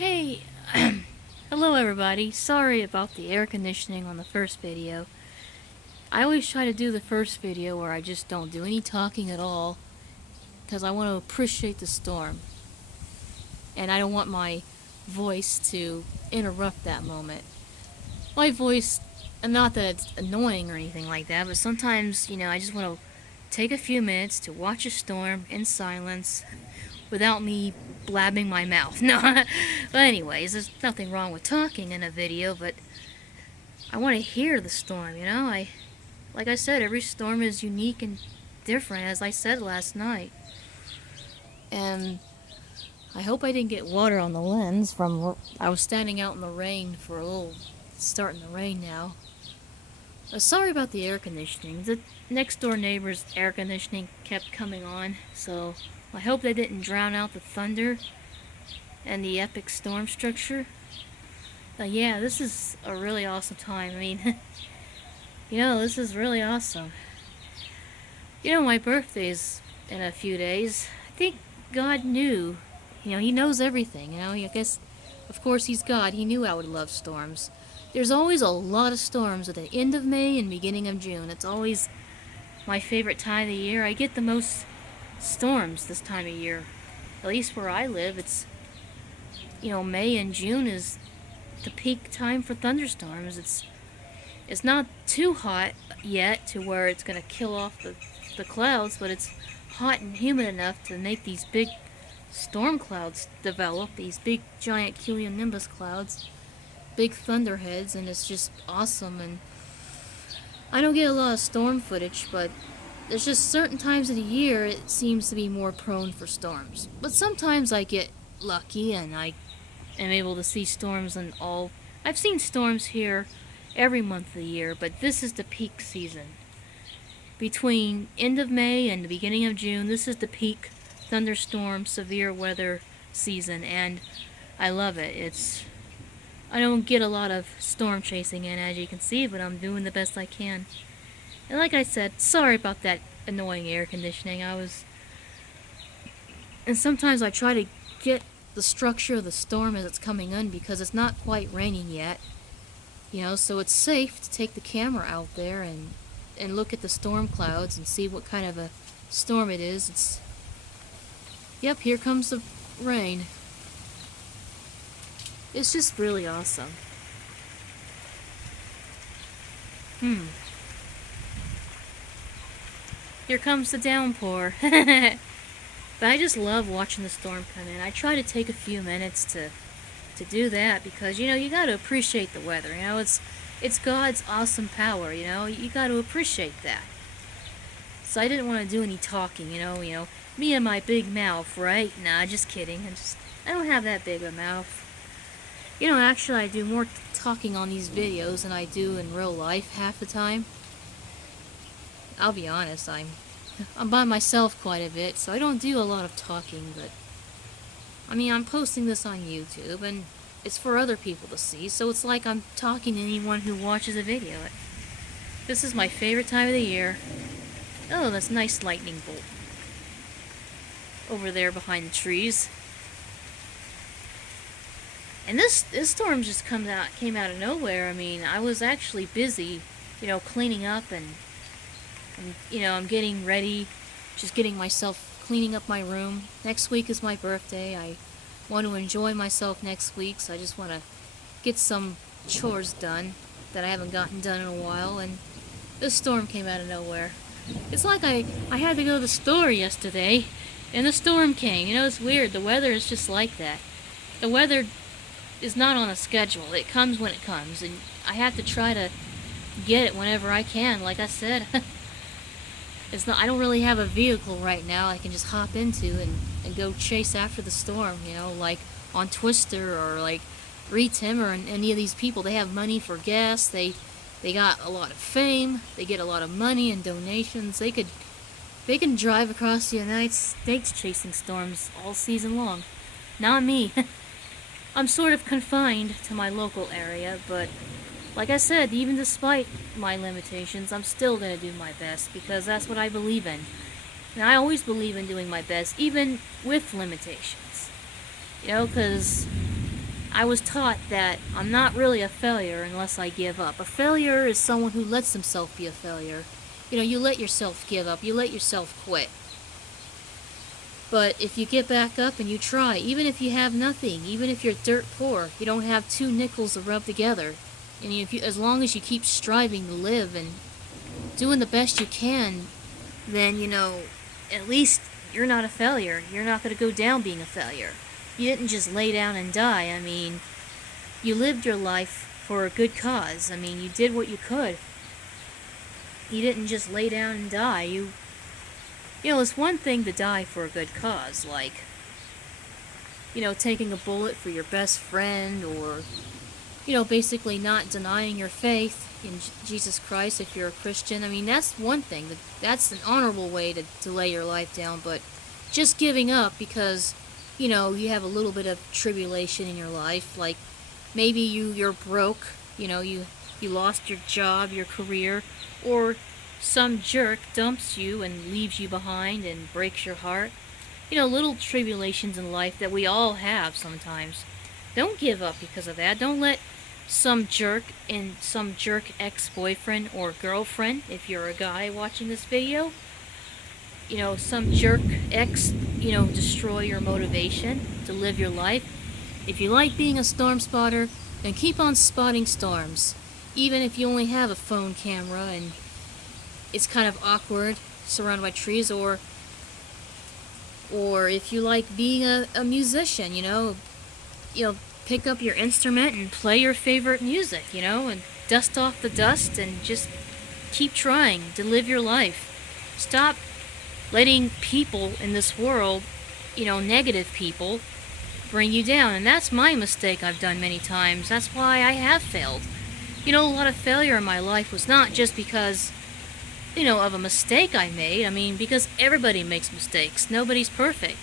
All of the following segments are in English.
Hey, hello everybody. Sorry about the air conditioning on the first video. I always try to do the first video where I just don't do any talking at all because I want to appreciate the storm. And I don't want my voice to interrupt that moment. My voice, not that it's annoying or anything like that, but sometimes, I just want to take a few minutes to watch a storm in silence without me blabbing my mouth. No, but anyways, there's nothing wrong with talking in a video, but I want to hear the storm, like I said, every storm is unique and different, as I said last night. And I hope I didn't get water on the lens from, I was standing out in the rain for a little, it's starting to rain now. Sorry about the air conditioning. The next door neighbor's air conditioning kept coming on, so I hope they didn't drown out the thunder and the epic storm structure. Yeah, this is a really awesome time. I mean, this is really awesome. My birthday's in a few days. I think God knew. He knows everything, I guess, of course, he's God. He knew I would love storms. There's always a lot of storms at the end of May and beginning of June. It's always my favorite time of the year. I get the most storms this time of year. At least where I live, it's, May and June is the peak time for thunderstorms. It's not too hot yet to where it's going to kill off the clouds, but it's hot and humid enough to make these big storm clouds develop, these big giant cumulonimbus clouds, big thunderheads, and it's just awesome. And I don't get a lot of storm footage, but there's just certain times of the year it seems to be more prone for storms. But sometimes I get lucky and I am able to see storms in all. I've seen storms here every month of the year, but this is the peak season. Between end of May and the beginning of June, this is the peak thunderstorm, severe weather season, and I love it. I don't get a lot of storm chasing in, as you can see, but I'm doing the best I can. And like I said, sorry about that annoying air conditioning. And sometimes I try to get the structure of the storm as it's coming in because it's not quite raining yet. So it's safe to take the camera out there and look at the storm clouds and see what kind of a storm it is. Yep, here comes the rain. It's just really awesome. Here comes the downpour. But I just love watching the storm come in. I try to take a few minutes to do that because, you got to appreciate the weather. It's God's awesome power, You got to appreciate that. So I didn't want to do any talking, me and my big mouth, right? Nah, just kidding. I don't have that big of a mouth. Actually, I do more talking on these videos than I do in real life half the time. I'll be honest, I'm by myself quite a bit, so I don't do a lot of talking, but I'm posting this on YouTube, and it's for other people to see, so it's like I'm talking to anyone who watches a video. This is my favorite time of the year. Oh, that's a nice lightning bolt over there behind the trees. And this storm just came out of nowhere. I was actually busy, cleaning up and I'm getting ready, just getting myself, cleaning up my room. Next week is my birthday. I want to enjoy myself next week, so I just want to get some chores done that I haven't gotten done in a while, and this storm came out of nowhere. It's like I had to go to the store yesterday, and the storm came. It's weird. The weather is just like that. The weather is not on a schedule. It comes when it comes, and I have to try to get it whenever I can. Like I said, I don't really have a vehicle right now I can just hop into and go chase after the storm, like on Twister or like Retimmer and any of these people. They have money for gas, they got a lot of fame, they get a lot of money and donations. They can drive across the United States chasing storms all season long. Not me. I'm sort of confined to my local area, but like I said, even despite my limitations, I'm still going to do my best because that's what I believe in. And I always believe in doing my best, even with limitations. Because I was taught that I'm not really a failure unless I give up. A failure is someone who lets themselves be a failure. You know, you let yourself give up, you let yourself quit. But if you get back up and you try, even if you have nothing, even if you're dirt poor, you don't have two nickels to rub together, and if you, as long as you keep striving to live and doing the best you can, then, you know, at least you're not a failure. You're not going to go down being a failure. You didn't just lay down and die. I mean, you lived your life for a good cause. I mean, you did what you could. You didn't just lay down and die. You know, it's one thing to die for a good cause, like, you know, taking a bullet for your best friend, or, you know, basically not denying your faith in Jesus Christ if you're a Christian. I mean, that's one thing. That's an honorable way to lay your life down, but just giving up because, you know, you have a little bit of tribulation in your life, like maybe you're broke, you know, you lost your job, your career, or some jerk dumps you and leaves you behind and breaks your heart. You know, little tribulations in life that we all have sometimes. Don't give up because of that. Don't let some jerk and some jerk ex-boyfriend or girlfriend, if you're a guy watching this video, you know, some jerk ex, you know, destroy your motivation to live your life. If you like being a storm spotter, then keep on spotting storms. Even if you only have a phone camera and it's kind of awkward surrounded by trees, or if you like being a musician, you know, pick up your instrument and play your favorite music, you know, and dust off the dust and just keep trying to live your life. Stop letting people in this world, you know, negative people, bring you down. And that's my mistake I've done many times. That's why I have failed. You know, a lot of failure in my life was not just because, you know, of a mistake I made. I mean, because everybody makes mistakes. Nobody's perfect.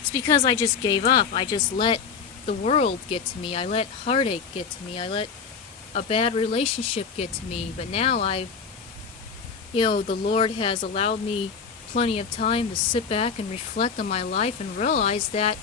It's because I just gave up. I just let the world get to me. I let heartache get to me. I let a bad relationship get to me. But now you know, the Lord has allowed me plenty of time to sit back and reflect on my life and realize that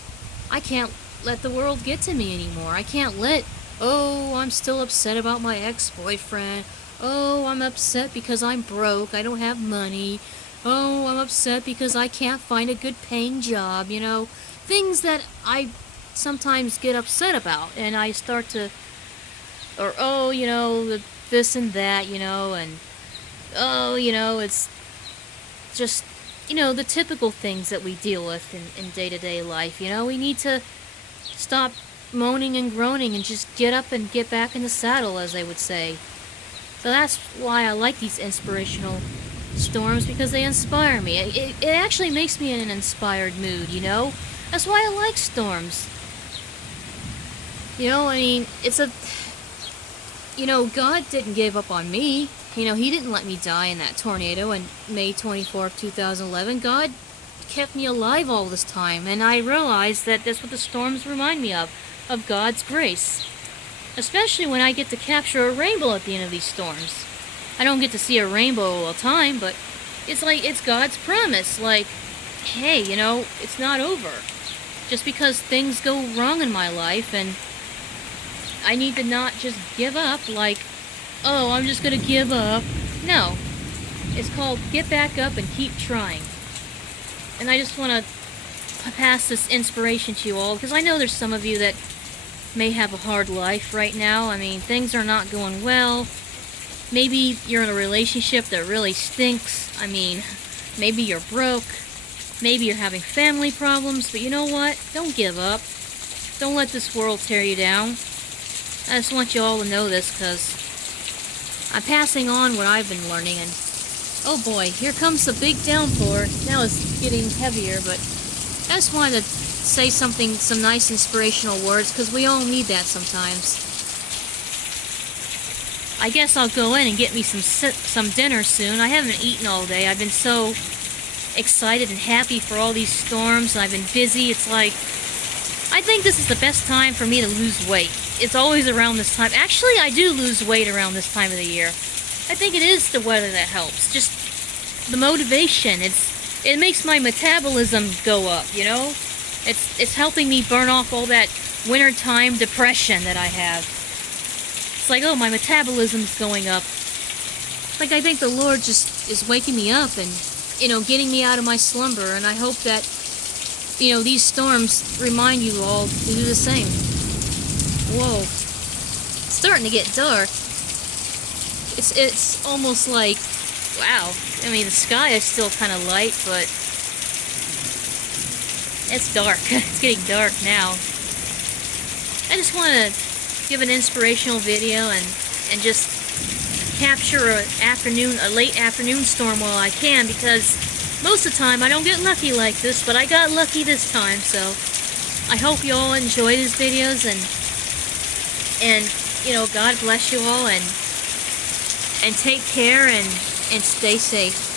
I can't let the world get to me anymore. I can't let, oh, I'm still upset about my ex-boyfriend. Oh, I'm upset because I'm broke. I don't have money. Oh, I'm upset because I can't find a good paying job, you know. Things that I sometimes get upset about, and I start to, or, oh, you know, this and that, you know, and, oh, you know, it's just, you know, the typical things that we deal with in day-to-day life, you know. We need to stop moaning and groaning and just get up and get back in the saddle, as they would say. So that's why I like these inspirational storms, because they inspire me. It actually makes me in an inspired mood, you know. That's why I like storms. You know, I mean, you know, God didn't give up on me. You know, He didn't let me die in that tornado on May 24th, 2011. God kept me alive all this time, and I realized that that's what the storms remind me of God's grace. Especially when I get to capture a rainbow at the end of these storms. I don't get to see a rainbow all the time, but it's like, it's God's promise. Like, hey, you know, it's not over. Just because things go wrong in my life, and I need to not just give up, like, oh, I'm just gonna give up. No. It's called get back up and keep trying. And I just want to pass this inspiration to you all, because I know there's some of you that may have a hard life right now. I mean, things are not going well. Maybe you're in a relationship that really stinks. I mean, maybe you're broke. Maybe you're having family problems. But you know what? Don't give up. Don't let this world tear you down. I just want you all to know this, because I'm passing on what I've been learning. And oh boy, here comes the big downpour. Now it's getting heavier, but I just wanted to say some nice inspirational words, because we all need that sometimes. I guess I'll go in and get me some dinner soon. I haven't eaten all day. I've been so excited and happy for all these storms, and I've been busy. It's like, I think this is the best time for me to lose weight. It's always around this time. Actually, I do lose weight around this time of the year. I think it is the weather that helps. Just the motivation. It makes my metabolism go up, you know? It's helping me burn off all that wintertime depression that I have. It's like, oh, my metabolism's going up. Like, I think the Lord just is waking me up and, getting me out of my slumber. And I hope that, these storms remind you all to do the same. Whoa. It's starting to get dark. It's almost like, wow. I mean, the sky is still kind of light, but it's dark. It's getting dark now. I just want to give an inspirational video and just capture a late afternoon storm while I can, because most of the time I don't get lucky like this, but I got lucky this time. So I hope you all enjoy these videos, and God bless you all, and take care and stay safe.